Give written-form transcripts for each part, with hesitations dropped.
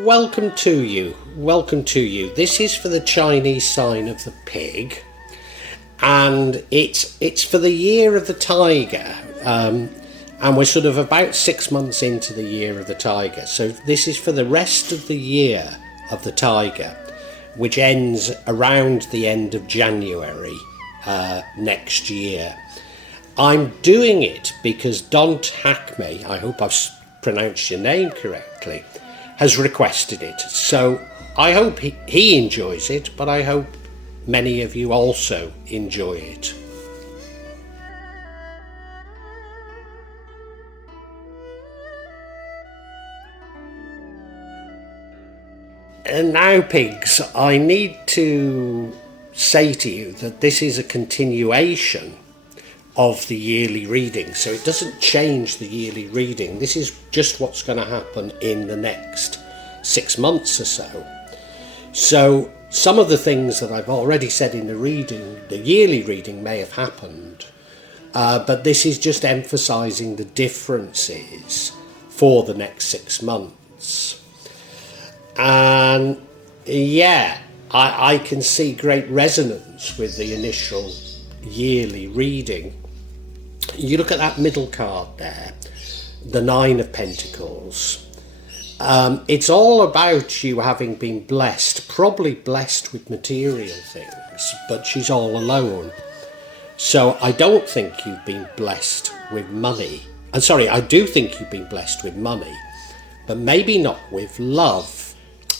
Welcome to you. Welcome to you. This is for the Chinese sign of the pig, and it's for the year of the tiger. And we're sort of about 6 months into the year of the tiger. So this is for the rest of the year of the tiger, which ends around the end of January next year. I'm doing it because Don't Hack Me, I hope I've pronounced your name correctly, has requested it. So I hope he enjoys it, but I hope many of you also enjoy it. And now, pigs, I need to say to you that this is a continuation of the yearly reading, so it doesn't change the yearly reading. This is just what's going to happen in the next 6 months or so. So some of the things that I've already said in the reading, the yearly reading, may have happened, but this is just emphasising the differences for the next 6 months. And yeah, I can see great resonance with the initial yearly reading. You look at that middle card there, the Nine of Pentacles. It's all about you having been blessed, probably blessed with material things, but she's all alone. So I don't think you've been blessed with money. I'm sorry, I do think you've been blessed with money, but maybe not with love.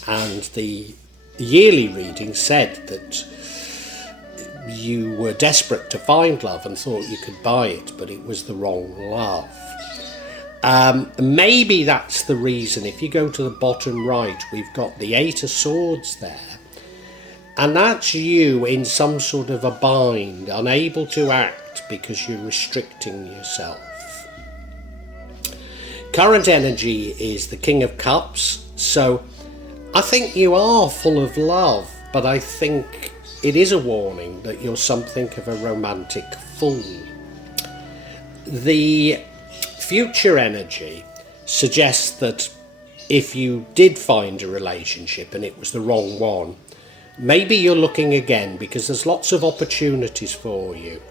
And the yearly reading said that you were desperate to find love and thought you could buy it, but it was the wrong love. Maybe that's the reason. If you go to the bottom right, we've got the Eight of Swords there, and that's you in some sort of a bind, unable to act because you're restricting yourself. Current energy is the King of Cups, so I think you are full of love, but I think it is a warning that you're something of a romantic fool. The future energy suggests that if you did find a relationship and it was the wrong one, maybe you're looking again because there's lots of opportunities for you.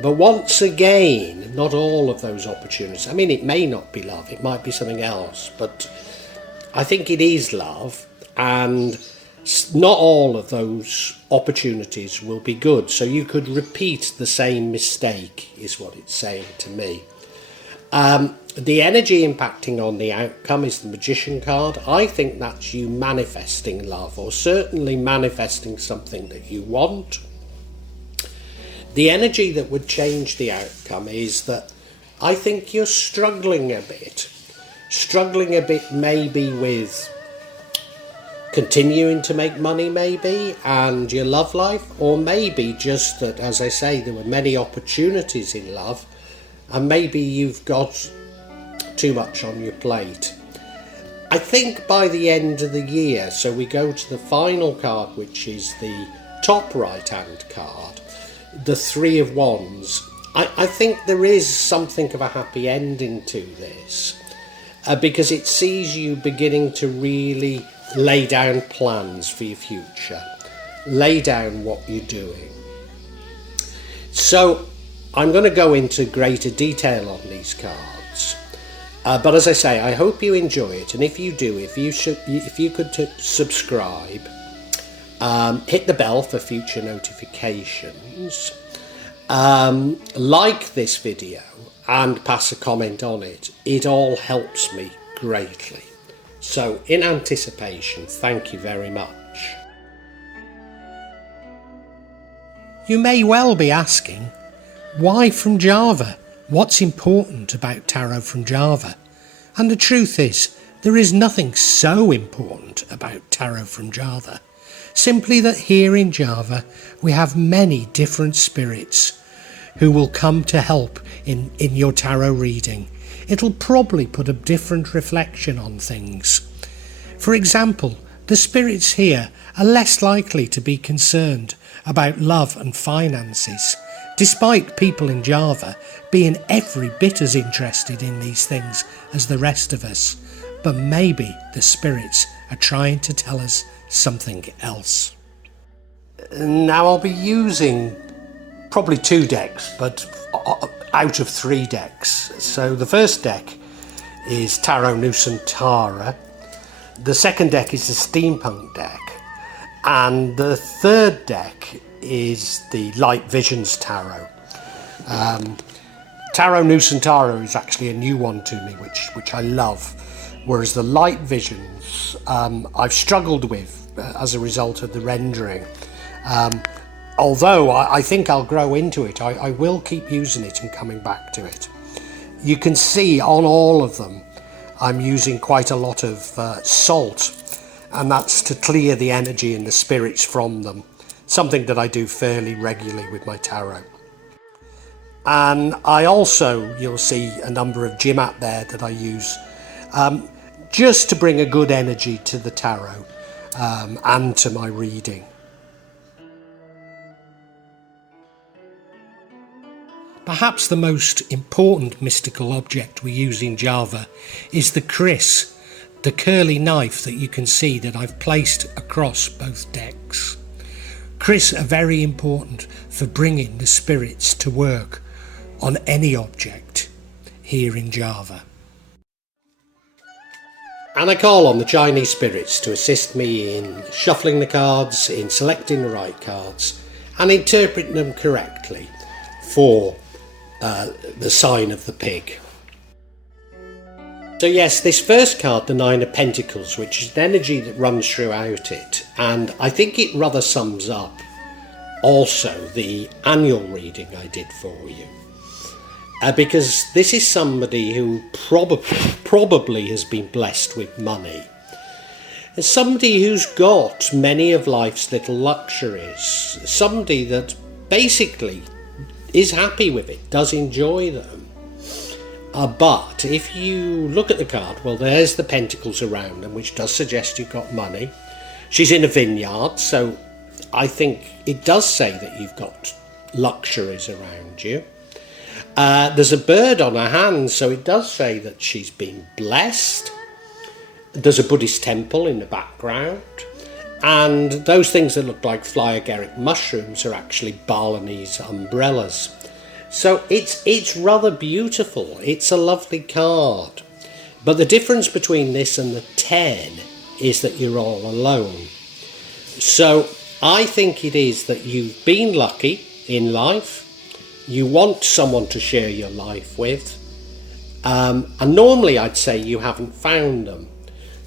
But once again, not all of those opportunities. I mean, it may not be love, it might be something else, but I think it is love, and not all of those opportunities will be good. So you could repeat the same mistake, is what it's saying to me. The energy impacting on the outcome is the Magician card. I think that's you manifesting love, or certainly manifesting something that you want. The energy that would change the outcome is that I think you're struggling a bit maybe with continuing to make money, maybe, and your love life, or maybe just that, as I say, there were many opportunities in love, and maybe you've got too much on your plate. I think by the end of the year, so we go to the final card, which is the top right hand card, the Three of Wands. I think there is something of a happy ending to this, because it sees you beginning to really lay down plans for your future, lay down what you're doing. So I'm going to go into greater detail on these cards, but as I say, I hope you enjoy it, and if you do, if you could subscribe, hit the bell for future notifications, like this video and pass a comment on it. It all helps me greatly. So in anticipation, thank you very much. You may well be asking, why from Java? What's important about tarot from Java? And the truth is, there is nothing so important about tarot from Java. Simply that here in Java, we have many different spirits who will come to help in your tarot reading. It'll probably put a different reflection on things. For example, the spirits here are less likely to be concerned about love and finances, despite people in Java being every bit as interested in these things as the rest of us. but maybe the spirits are trying to tell us something else. Now I'll be using probably 2 decks, but out of 3 decks. So the first deck is Tarot Nusantara, the second deck is the Steampunk deck, and the third deck is the Light Visions Tarot. Tarot Nusantara is actually a new one to me, which I love, whereas the Light Visions I've struggled with as a result of the rendering. Although I think I'll grow into it, I will keep using it and coming back to it. You can see on all of them I'm using quite a lot of salt, and that's to clear the energy and the spirits from them, something that I do fairly regularly with my tarot. And I also, you'll see a number of Jimat there that I use just to bring a good energy to the tarot and to my reading. Perhaps the most important mystical object we use in Java is the kris, the curly knife that you can see that I've placed across both decks. Kris are very important for bringing the spirits to work on any object here in Java. And I call on the Chinese spirits to assist me in shuffling the cards, in selecting the right cards and interpreting them correctly for the sign of the pig. So yes, this first card, the Nine of Pentacles, which is an energy that runs throughout it, and I think it rather sums up also the annual reading I did for you. Because this is somebody who probably has been blessed with money. It's somebody who's got many of life's little luxuries. Somebody that basically is happy with it, does enjoy them. But if you look at the card, well, there's the pentacles around them, which does suggest you've got money. She's in a vineyard, so I think it does say that you've got luxuries around you. There's a bird on her hand, so it does say that she's been blessed. There's a Buddhist temple in the background, and those things that look like fly agaric mushrooms are actually Balinese umbrellas. So it's rather beautiful. It's a lovely card. But the difference between this and the 10 is that you're all alone. So I think it is that you've been lucky in life. You want someone to share your life with. And normally I'd say you haven't found them.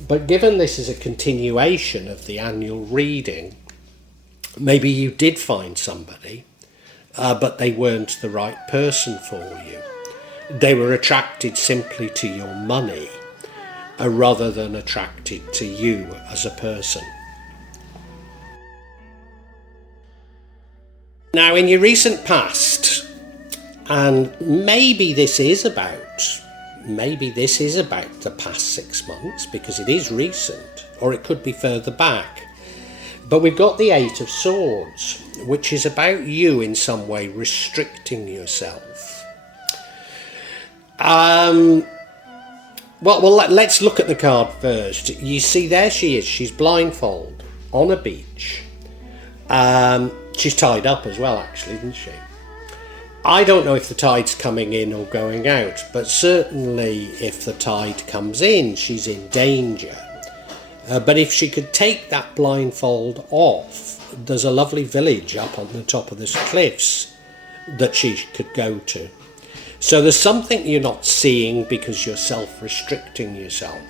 But given this is a continuation of the annual reading, maybe you did find somebody, but they weren't the right person for you. They were attracted simply to your money, rather than attracted to you as a person. Now, in your recent past, and maybe this is about the past 6 months, because it is recent, or it could be further back. But we've got the Eight of Swords, which is about you in some way restricting yourself. Well, let's look at the card first. You see, there she is. She's blindfolded on a beach. She's tied up as well, actually, isn't she? I don't know if the tide's coming in or going out, but certainly if the tide comes in, she's in danger. But if she could take that blindfold off, there's a lovely village up on the top of the cliffs that she could go to. So there's something you're not seeing because you're self-restricting yourself.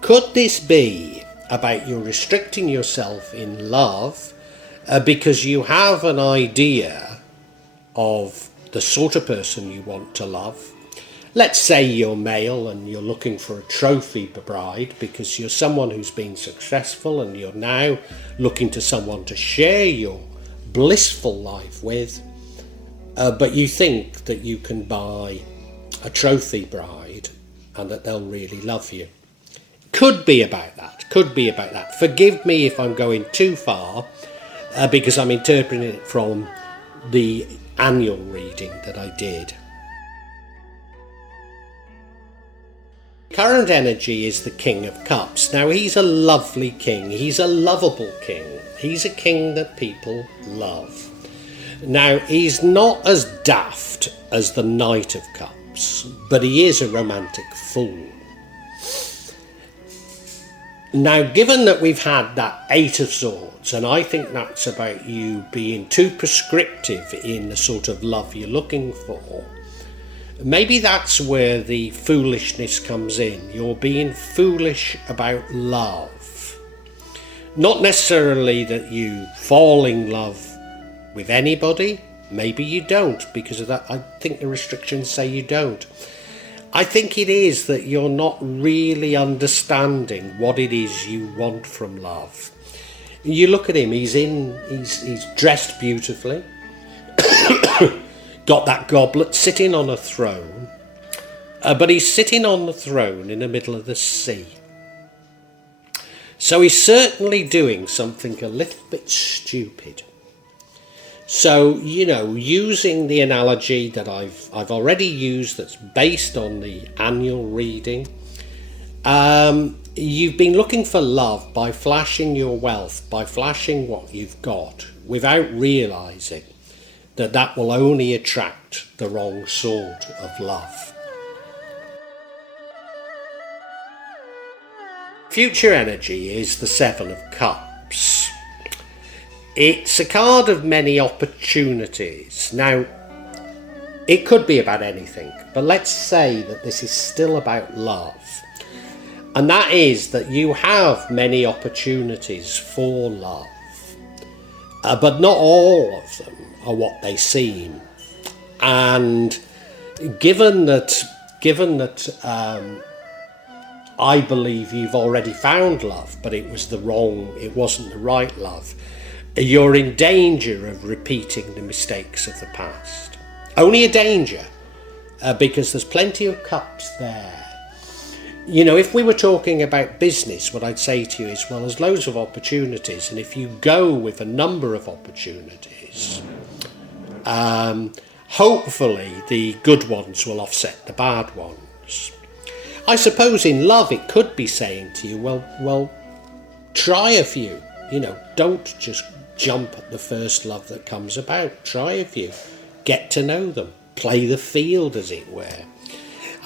Could this be about you restricting yourself in love because you have an idea of the sort of person you want to love? Let's say you're male and you're looking for a trophy bride because you're someone who's been successful and you're now looking to someone to share your blissful life with, but you think that you can buy a trophy bride and that they'll really love you. Could be about that. Forgive me if I'm going too far, because I'm interpreting it from the annual reading that I did. current energy is the King of Cups. Now, he's a lovely king. He's a lovable king. He's a king that people love. Now, he's not as daft as the Knight of Cups, but he is a romantic fool. Now, given that we've had that Eight of Swords, and I think that's about you being too prescriptive in the sort of love you're looking for, maybe that's where the foolishness comes in. You're being foolish about love. Not necessarily that you fall in love with anybody. Maybe you don't, because of that. I think the restrictions say you don't. I think it is that you're not really understanding what it is you want from love. You look at him, he's dressed beautifully, got that goblet, sitting on a throne, but he's sitting on the throne in the middle of the sea. So he's certainly doing something a little bit stupid. So, using the analogy that I've already used, that's based on the annual reading, you've been looking for love by flashing your wealth, by flashing what you've got, without realising that will only attract the wrong sort of love. Future energy is the Seven of Cups. It's a card of many opportunities. Now, it could be about anything, but let's say that this is still about love. And that is that you have many opportunities for love, but not all of them are what they seem. And given that I believe you've already found love, but it wasn't the right love, you're in danger of repeating the mistakes of the past. Only a danger, because there's plenty of cups there. If we were talking about business, what I'd say to you is, well, there's loads of opportunities, and if you go with a number of opportunities, hopefully the good ones will offset the bad ones. I suppose in love it could be saying to you, well, try a few. Don't just jump at the first love that comes about. Try a few. Get to know them. Play the field, as it were.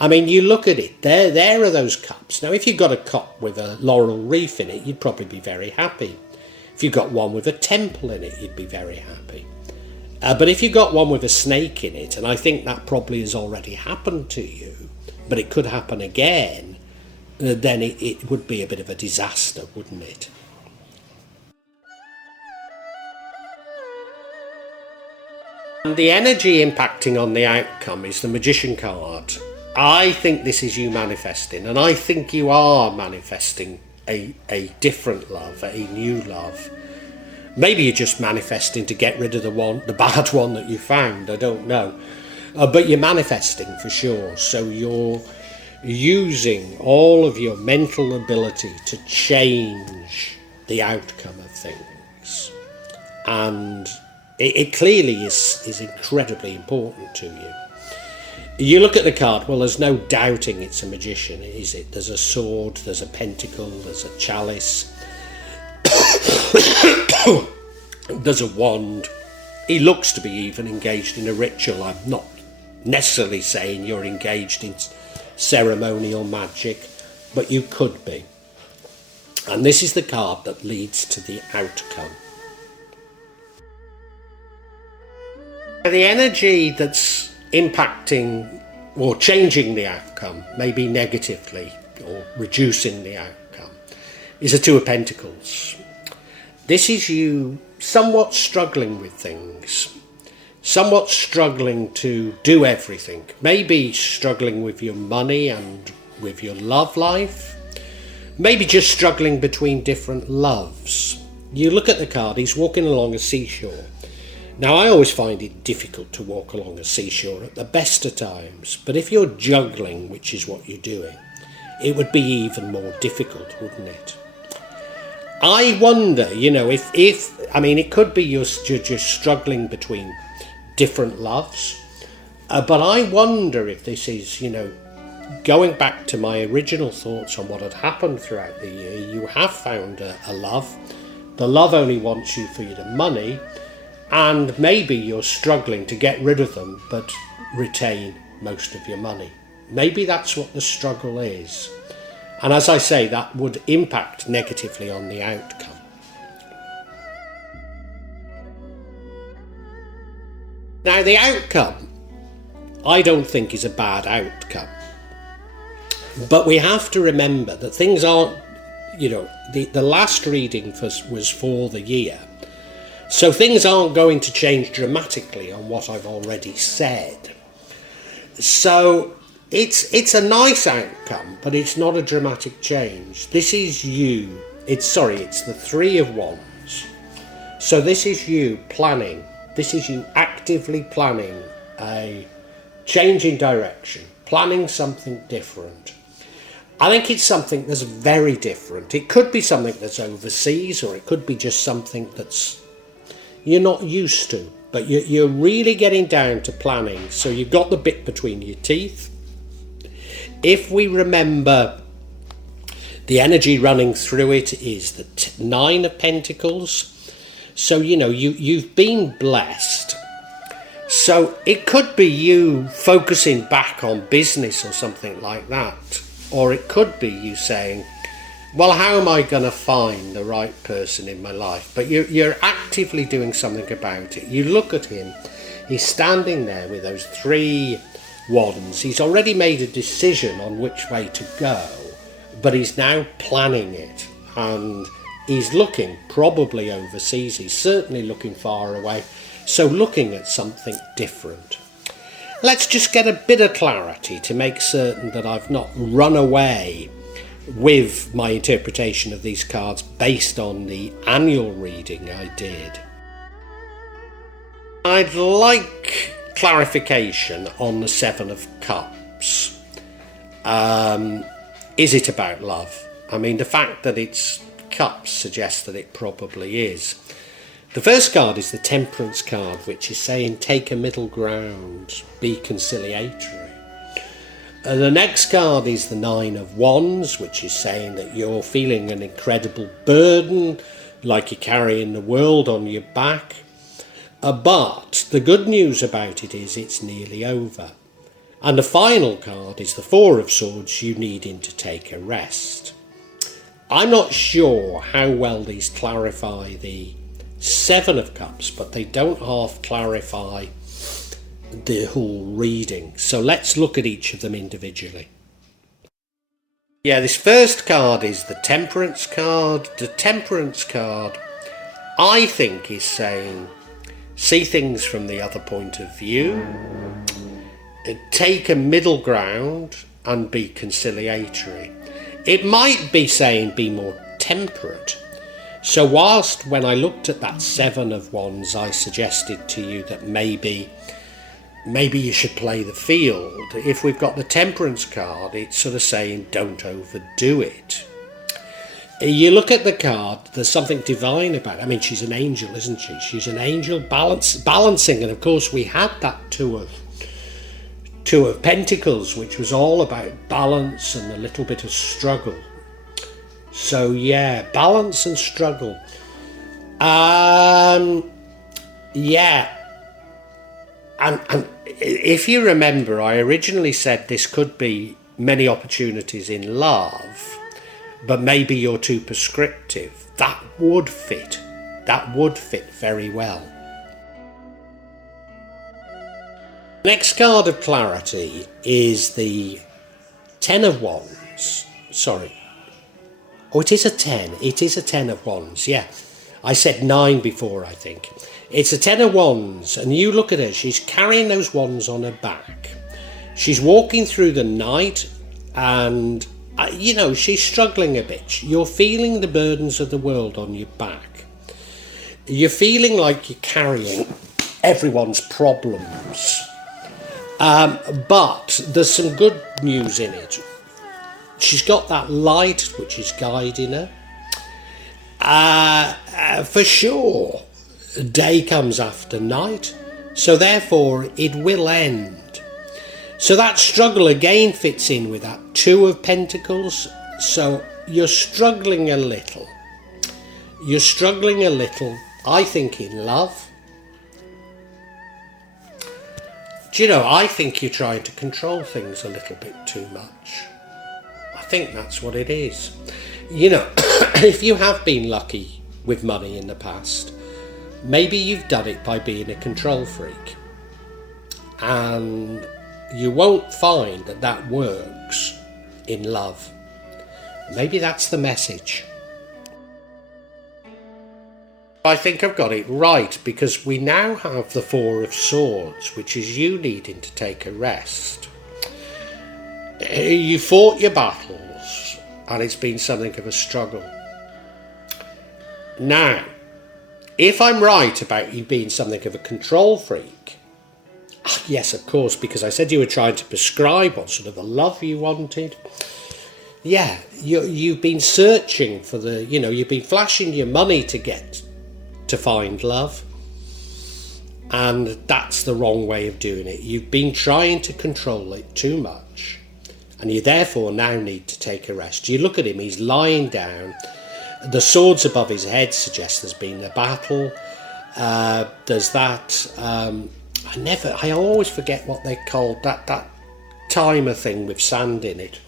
I mean, you look at it. There are those cups. Now, if you've got a cup with a laurel wreath in it, you'd probably be very happy. If you've got one with a temple in it, you'd be very happy. But if you've got one with a snake in it, and I think that probably has already happened to you, but it could happen again, then it would be a bit of a disaster, wouldn't it? And the energy impacting on the outcome is the Magician card. I think this is you manifesting, and I think you are manifesting a different love, a new love. Maybe you're just manifesting to get rid of the bad one that you found, I don't know. But you're manifesting for sure, so you're using all of your mental ability to change the outcome of things. And it clearly is incredibly important to you. You look at the card, well, there's no doubting it's a magician, is it? There's a sword, there's a pentacle, there's a chalice, there's a wand. He looks to be even engaged in a ritual. I'm not necessarily saying you're engaged in ceremonial magic, but you could be. And this is the card that leads to the outcome. The energy that's impacting or changing the outcome, maybe negatively or reducing the outcome, is a Two of Pentacles. This is you somewhat struggling with things, somewhat struggling to do everything, maybe struggling with your money and with your love life, maybe just struggling between different loves. You look at the card, he's walking along a seashore. Now, I always find it difficult to walk along a seashore at the best of times, but if you're juggling, which is what you're doing, it would be even more difficult, wouldn't it? I wonder, if it could be you're just struggling between different loves, but I wonder if this is, going back to my original thoughts on what had happened throughout the year, you have found a love. The love only wants you for your money, and maybe you're struggling to get rid of them but retain most of your money. Maybe that's what the struggle is. And as I say, that would impact negatively on the outcome. Now, the outcome, I don't think is a bad outcome. But we have to remember that things aren't, the last reading was for the year. So things aren't going to change dramatically on what I've already said. So it's a nice outcome, but it's not a dramatic change. This is you. It's the Three of Wands. So this is you planning. This is you actively planning a change in direction, planning something different. I think it's something that's very different. It could be something that's overseas, or it could be just something that's you're not used to, but you're really getting down to planning. So you've got the bit between your teeth. If we remember, the energy running through it is the Nine of Pentacles. So, you've been blessed. So it could be you focusing back on business or something like that. Or it could be you saying, well, how am I going to find the right person in my life? But you're actively doing something about it. You look at him, he's standing there with those three wands. He's already made a decision on which way to go, but he's now planning it. And he's looking probably overseas. He's certainly looking far away. So looking at something different. Let's just get a bit of clarity to make certain that I've not run away with my interpretation of these cards based on the annual reading I did. I'd like clarification on the Seven of Cups. Is it about love? I mean, the fact that it's cups suggests that it probably is. The first card is the Temperance card, which is saying take a middle ground, be conciliatory. The next card is the Nine of Wands, which is saying that you're feeling an incredible burden, like you're carrying the world on your back. But the good news about it is it's nearly over. And the final card is the Four of Swords, you needing to take a rest. I'm not sure how well these clarify the Seven of Cups, but they don't half clarify the whole reading. So let's look at each of them individually. Yeah, this first card is the Temperance card. The Temperance card, I think, is saying see things from the other point of view, take a middle ground and be conciliatory. It might be saying be more temperate. So whilst when I looked at that Seven of Wands, I suggested to you that maybe you should play the field. If we've got the Temperance card, it's sort of saying don't overdo it. You look at the card, there's something divine about it. I mean, she's an angel, isn't she? She's an angel balancing. And of course, we had that Two of Pentacles, which was all about balance and a little bit of struggle. So yeah, balance and struggle. Yeah. And if you remember, I originally said this could be many opportunities in love, but maybe you're too prescriptive. That would fit. That would fit very well. Next card of clarity is the Ten of Wands. Sorry. Oh, it is a 10. It is a 10 of Wands, yeah. I said 9 before, I think. It's a 10 of Wands, and you look at her. She's carrying those wands on her back. She's walking through the night, and, she's struggling a bit. You're feeling the burdens of the world on your back. You're feeling like you're carrying everyone's problems. But there's some good news in it. She's got that light which is guiding her. For sure, day comes after night, so therefore it will end. So that struggle again fits in with that Two of Pentacles. So you're struggling a little. You're struggling a little, I think, in love. Do you know, I think you're trying to control things a little bit too much. I think that's what it is. You know, if you have been lucky with money in the past, maybe you've done it by being a control freak. And you won't find that that works in love. Maybe that's the message. I think I've got it right, because we now have the Four of Swords, which is you needing to take a rest. You fought your battles, and it's been something of a struggle. Now, if I'm right about you being something of a control freak, yes, of course, because I said you were trying to prescribe what sort of a love you wanted. Yeah, you've been searching for you've been flashing your money to find love. And that's the wrong way of doing it. You've been trying to control it too much. And you therefore now need to take a rest. You look at him, he's lying down. The swords above his head suggest there's been a battle. There's that... I always forget what they called that timer thing with sand in it.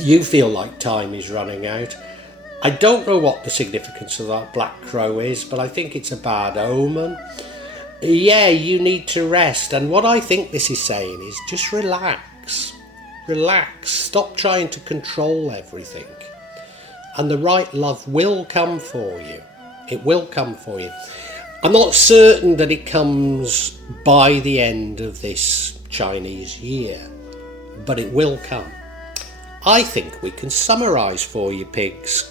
You feel like time is running out. I don't know what the significance of that black crow is, but I think it's a bad omen. Yeah, you need to rest. And what I think this is saying is just relax. Relax. Stop trying to control everything. And the right love will come for you. It will come for you. I'm not certain that it comes by the end of this Chinese year, but it will come. I think we can summarise for you, pigs.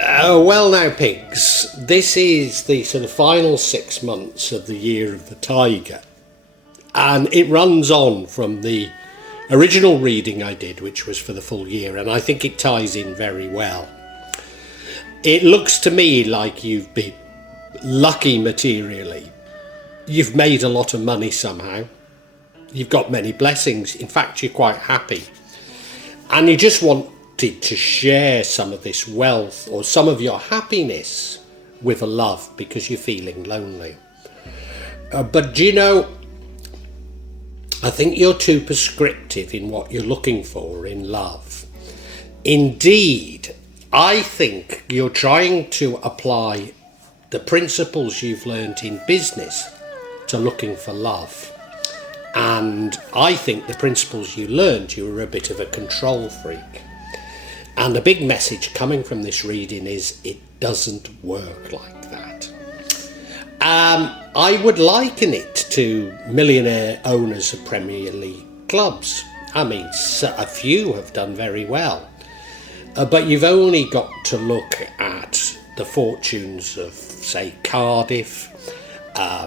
Well now, pigs, this is the sort of final 6 months of the year of the tiger, and it runs on from the original reading I did, which was for the full year, and I think it ties in very well. It looks to me like you've been lucky materially. You've made a lot of money somehow. You've got many blessings. In fact, you're quite happy. And you just wanted to share some of this wealth or some of your happiness with a love because you're feeling lonely. But do you know, I think you're too prescriptive in what you're looking for in love. Indeed, I think you're trying to apply the principles you've learnt in business to looking for love. And I think the principles you learned, you were a bit of a control freak. And the big message coming from this reading is it doesn't work like that. I would liken it to millionaire owners of Premier League clubs. I mean, a few have done very well. But you've only got to look at the fortunes of, say, Cardiff,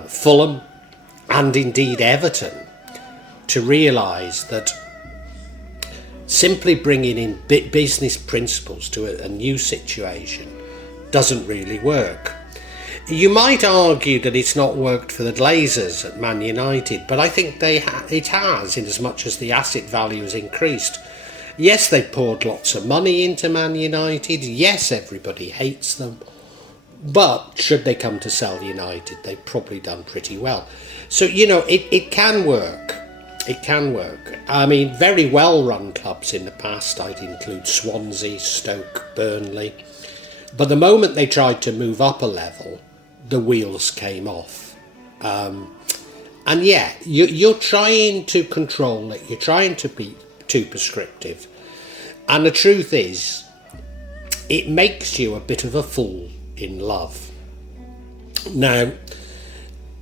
Fulham, and indeed Everton, to realise that simply bringing in business principles to a new situation doesn't really work. You might argue that it's not worked for the Glazers at Man United, but I think it has, in as much as the asset value has increased. Yes, they poured lots of money into Man United. Yes, everybody hates them. But should they come to sell United, they've probably done pretty well. So, you know, it can work. It can work. I mean, very well-run clubs in the past, I'd include Swansea, Stoke, Burnley. But the moment they tried to move up a level, the wheels came off. And yeah, you're trying to control it. You're trying to be too prescriptive. And the truth is, it makes you a bit of a fool in love. Now,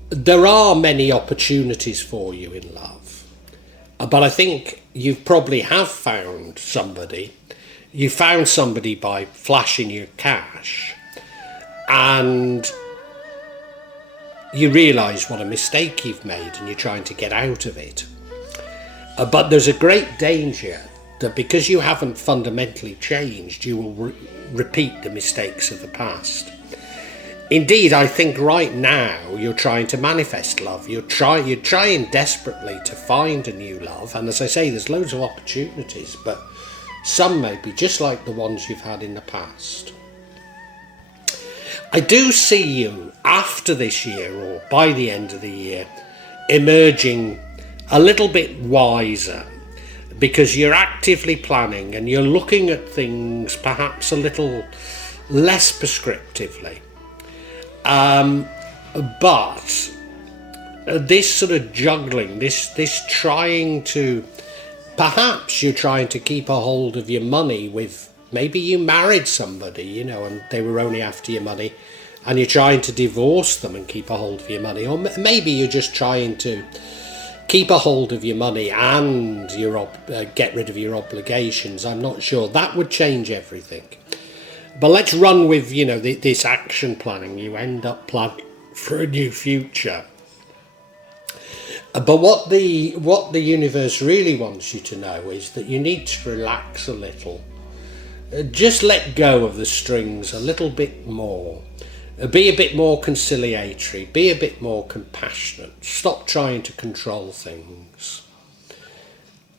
there are many opportunities for you in love, but I think you probably have found somebody. You found somebody by flashing your cash, and you realise what a mistake you've made and you're trying to get out of it. But there's a great danger that because you haven't fundamentally changed, you will repeat the mistakes of the past. Indeed, I think right now you're trying to manifest love. You're trying desperately to find a new love. And as I say, there's loads of opportunities, but some may be just like the ones you've had in the past. I do see you after this year, or by the end of the year, emerging a little bit wiser, because you're actively planning and you're looking at things perhaps a little less prescriptively. But this sort of juggling, this trying to, perhaps you're trying to keep a hold of your money with, maybe you married somebody, and they were only after your money, and you're trying to divorce them and keep a hold of your money. Or maybe you're just trying to keep a hold of your money and get rid of your obligations. I'm not sure. That would change everything. But let's run with, this action planning. You end up planning for a new future. But what the universe really wants you to know is that you need to relax a little. Just let go of the strings a little bit more. Be a bit more conciliatory. Be a bit more compassionate. Stop trying to control things.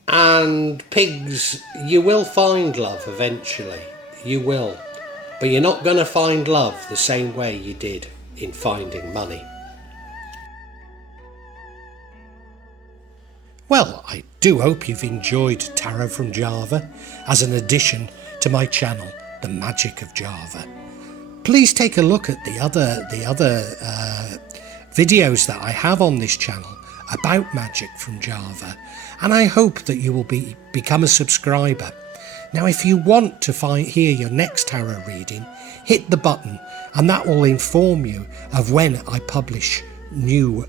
And pigs, you will find love eventually. You will. But you're not going to find love the same way you did in finding money. Well, I do hope you've enjoyed Tarot from Java as an addition to my channel, The Magic of Java. Please take a look at the other videos that I have on this channel about magic from Java, and I hope that you will become a subscriber. Now, if you want to hear your next tarot reading, hit the button, and that will inform you of when I publish new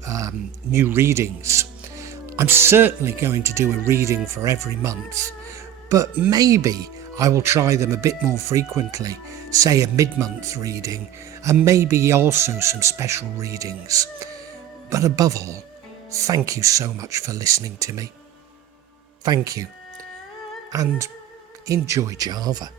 readings. I'm certainly going to do a reading for every month, but maybe I will try them a bit more frequently, say a mid-month reading, and maybe also some special readings. But above all, thank you so much for listening to me. Thank you, and enjoy Java.